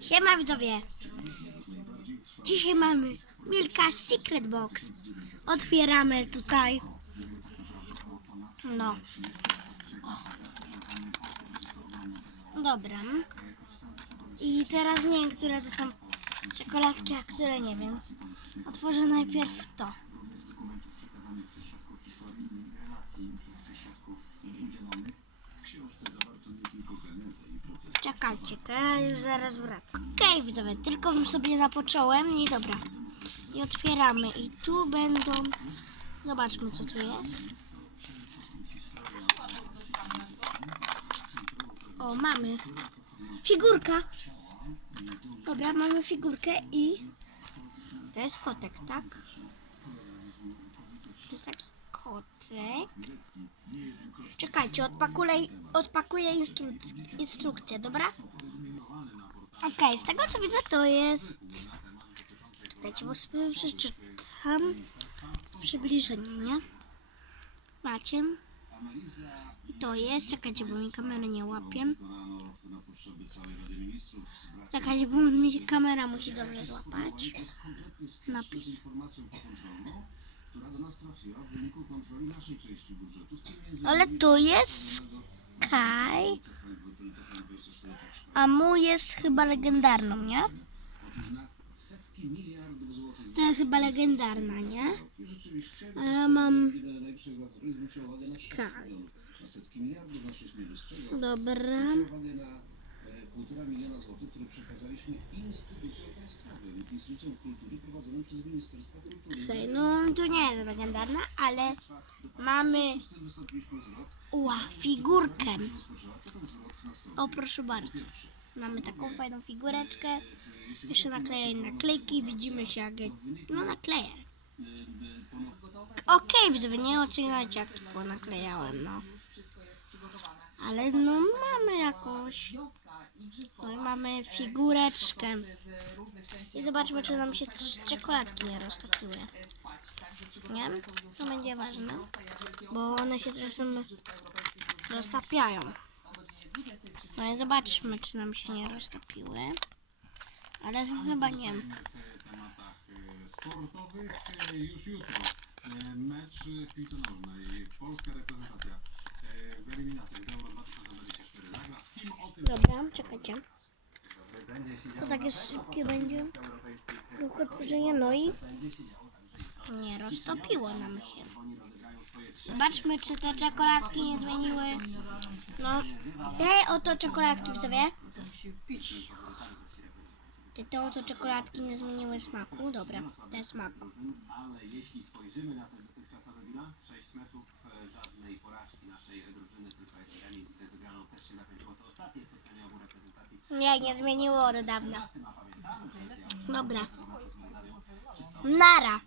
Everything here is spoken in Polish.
Siema widzowie. Dzisiaj mamy Milka Secret Box. Otwieramy tutaj. No. Dobra. I teraz nie wiem, które to są czekoladki, a które nie, więc otworzę najpierw to. Czekajcie, to ja już zaraz wracam. Okej, widzowie, tylko sobie napocząłem i dobra. I otwieramy. I tu będą... Zobaczmy, co tu jest. O, mamy. Figurka. Dobra, mamy figurkę i... To jest kotek, tak? To jest taki kotek. Czekajcie, odpakuję, odpakuję instrukc- instrukcję, dobra? Okej, z tego co widzę to jest... Czekajcie, bo sobie przeczytam z przybliżeniem, nie? Macie. I to jest, czekajcie, bo mi kamery nie łapie. Czekajcie, bo mi kamera musi dobrze złapać. Napis. Ale tu jest Sky. A mój jest chyba legendarną, nie? To jest chyba legendarna, nie? A ja mam Sky. Dobra. Półtora miliona złotych, które przekazaliśmy instytucjom państwowym, instytucjom kultury prowadzonym przez Ministerstwo Kultury. No to nie jest legendarna, ale mamy ła, figurkę. O, proszę bardzo. Mamy taką fajną figureczkę. Jeszcze nakleję naklejki. Widzimy się jak... No nakleję. Okej, widzowie, nie oceniajcie jak to naklejałem, no. Ale no mamy jakoś... No, mamy figureczkę. I zobaczmy, czy nam się czekoladki nie roztopiły. Nie? To będzie ważne. Bo one się czasem roztapiają. No i zobaczmy, czy nam się nie roztopiły. Ale chyba nie. Sportowych już jutro mecz w piłce nożnej. Polska reprezentacja w eliminacjach Euro 2024 zagra. Z kim o tym Dobra, czekajcie. To takie szybkie będzie. Ruch otworzenia, no i nie roztopiło nam się. Zobaczmy, czy te czekoladki nie zmieniły. No, te oto czekoladki, widzowie. Czy te oto czekoladki nie zmieniły smaku? Dobra, te smaku. ale jeśli spojrzymy na ten dotychczasowy bilans, 6 meczów, e, żadnej porażki naszej drużyny, tylko jeden remis z wygraną też się zakończyło to ostatnie spotkanie obu reprezentacji. Nie, nie zmieniło od dawna. Dobra. Nara.